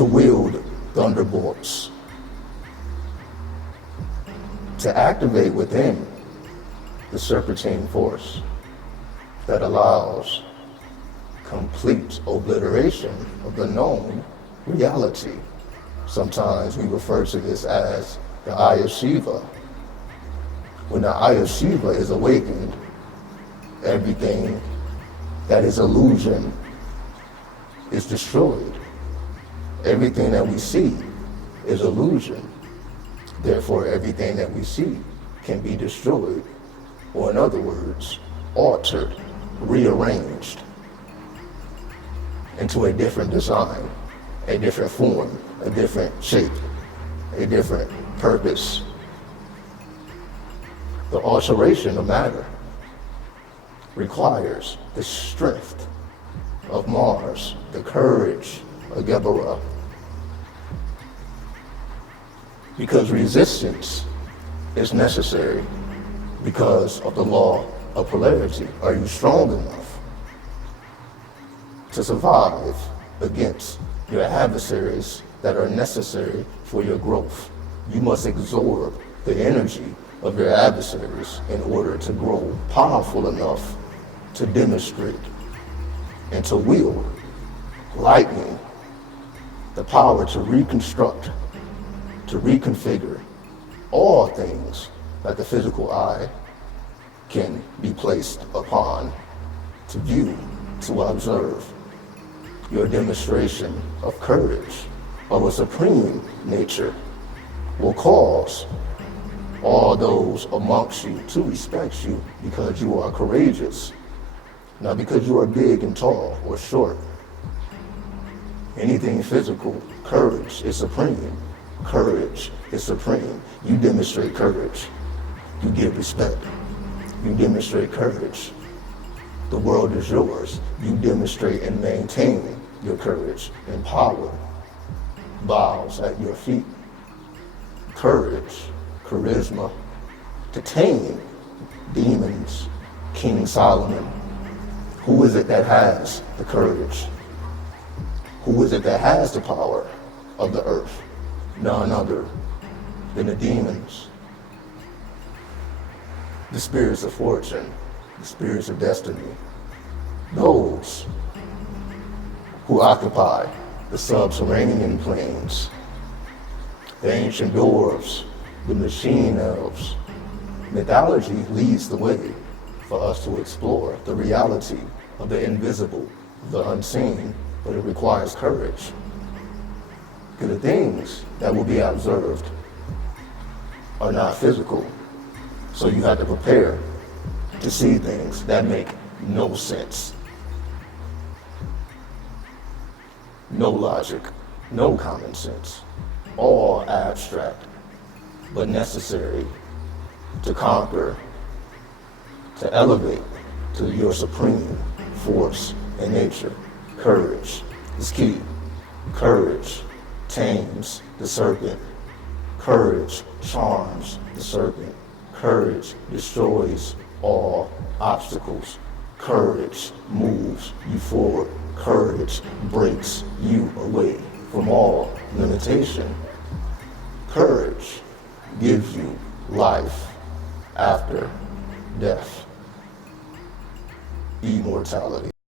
to wield thunderbolts, to activate within the serpentine force that allows complete obliteration of the known reality. Sometimes we refer to this as the eye of Shiva. When the eye of Shiva is awakened, everything that is illusion is destroyed. Everything that we see is illusion. Therefore, everything that we see can be destroyed, or in other words, altered, rearranged into a different design, a different form, a different shape, a different purpose. The alteration of matter requires the strength of Mars, the courage of Geburah. Because resistance is necessary because of the law of polarity. Are you strong enough to survive against your adversaries that are necessary for your growth? You must absorb the energy of your adversaries in order to grow powerful enough to demonstrate and to wield lightning, the power to reconstruct, to reconfigure all things that the physical eye can be placed upon, to view, to observe. Your demonstration of courage of a supreme nature will cause all those amongst you to respect you because you are courageous, not because you are big and tall or short. Anything physical, courage is supreme. Courage is supreme. You demonstrate courage, you give respect. You demonstrate courage, the world is yours. You demonstrate and maintain your courage, and power bows at your feet. Courage, charisma, to tame demons. King Solomon, who is it that has the courage? Who is it that has the power of the earth? None other than the demons, the spirits of fortune, the spirits of destiny, those who occupy the subterranean planes, the ancient dwarves, the machine elves. Mythology leads the way for us to explore the reality of the invisible, the unseen, but it requires courage. Because the things that will be observed are not physical, so you have to prepare to see things that make no sense. No logic, no common sense, all abstract, but necessary to conquer, to elevate to your supreme force in nature. Courage is key. Courage tames the serpent. Courage charms the serpent. Courage destroys all obstacles. Courage moves you forward. Courage breaks you away from all limitation. Courage gives you life after death, immortality.